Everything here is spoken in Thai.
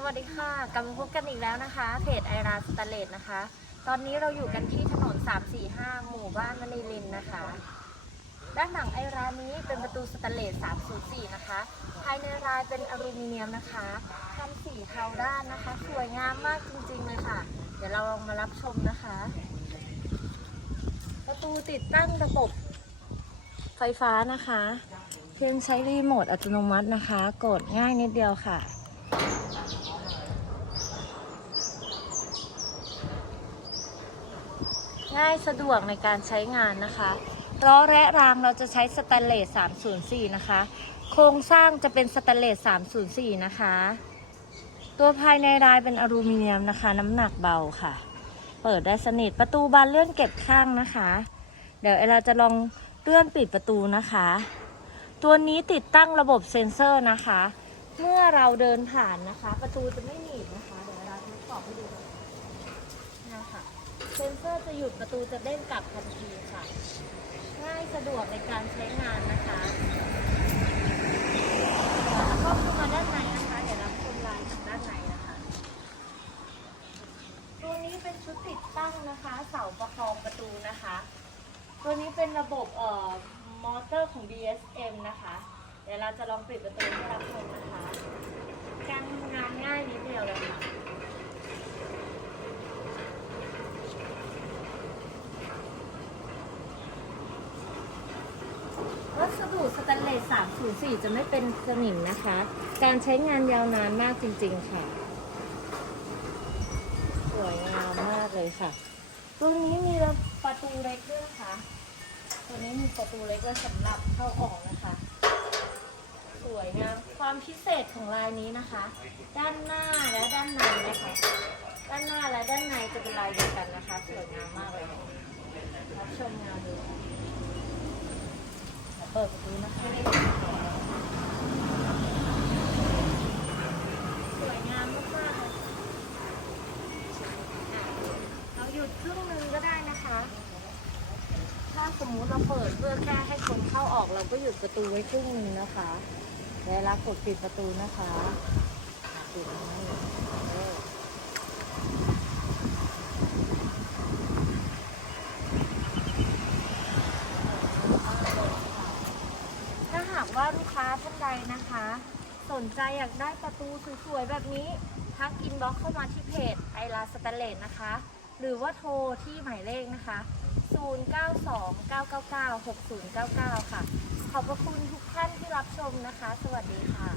สวัสดีค่ะกลับมาพบกันอีกแล้วนะคะ เพจไอราสตาเลตนะคะ ตอนนี้เราอยู่กันที่ถนน 345 หมู่บ้านมณีลินนะคะ ด้านหลังไอรานี้เป็นประตูสตนเลส304 นะคะ ภายในรายเป็นอลูมิเนียมนะคะทำสีเทาด้านนะคะ สวยงามมากจริงๆเลยค่ะ เดี๋ยวเราลองมารับชมนะคะ ประตูติดตั้งระบบไฟฟ้านะคะ เพียงใช้รีโมทอัตโนมัตินะคะ กดง่ายนิดเดียวค่ะ ง่ายสะดวกในการใช้งานนะคะล้อและรางเราจะใช้สแตนเลส 304 นะคะ โครงสร้างจะเป็นสแตนเลส 304 นะคะ ตัวภายในรายเป็นอลูมิเนียมนะคะ น้ำหนักเบาค่ะ เปิดได้สนิทประตูบานเลื่อนเก็บข้างนะคะ เดี๋ยวเราจะลองเลื่อนปิดประตูนะคะ ตัวนี้ติดตั้งระบบเซ็นเซอร์นะคะ เมื่อเราเดินผ่านนะคะ ประตูจะไม่หนีบนะคะ เดี๋ยวเราทดสอบให้ดู เซนเซอร์จะหยุดประตูจะเด้งกลับทันทีค่ะ ง่ายสะดวกในการใช้งานนะคะแล้วก็เข้ามาด้านในนะคะ เดี๋ยวเราชมลายจากด้านในนะคะ ตัวนี้เป็นชุดติดตั้งนะคะ เสาประคองประตูนะคะ ตัวนี้เป็นระบบเอ่อมอเตอร์ของ DSM นะคะ เดี๋ยวเราจะลองปิดประตูให้รับชมนะคะ การทำงานง่ายนิดเดียวเลยค่ะ วัสดุสแตนเลส 304 จะไม่เป็นสนิมนะคะ การใช้งานยาวนานมากจริงๆค่ะ สวยงามมากเลยค่ะ ตัวนี้มีประตูเล็กด้วยนะคะ ตัวนี้มีประตูเล็กไว้สำหรับเข้าออกนะคะ สวยงาม ความพิเศษของลายนี้นะคะ ด้านหน้าและด้านในนะคะ ด้านหน้าและด้านในจะเป็นลายเดียวกันนะคะ สวยงามมากเลยรับชมงานดู ปิดประตูนะคะสวยงามมากๆเลยเราหยุดครึ่งหนึงก็ได้นะคะ ถ้าสมมุติเราเปิดเพื่อแค่ให้คนเข้าออกเราก็หยุดประตูไว้ครึ่งหนึงนะคะเวลากดปิดประตูนะคะอะปิดตรงนี้เออถ้าหากว่า ลูกค้าท่านใดนะคะ สนใจอยากได้ประตูสวยๆแบบนี้ทักอินบ็อกเข้ามาที่เพจไอราสแตนเลสนะคะ หรือว่าโทรที่หมายเลขนะคะ 0929996099 ค่ะ ขอบพระคุณทุกท่านที่รับชมนะคะ สวัสดีค่ะ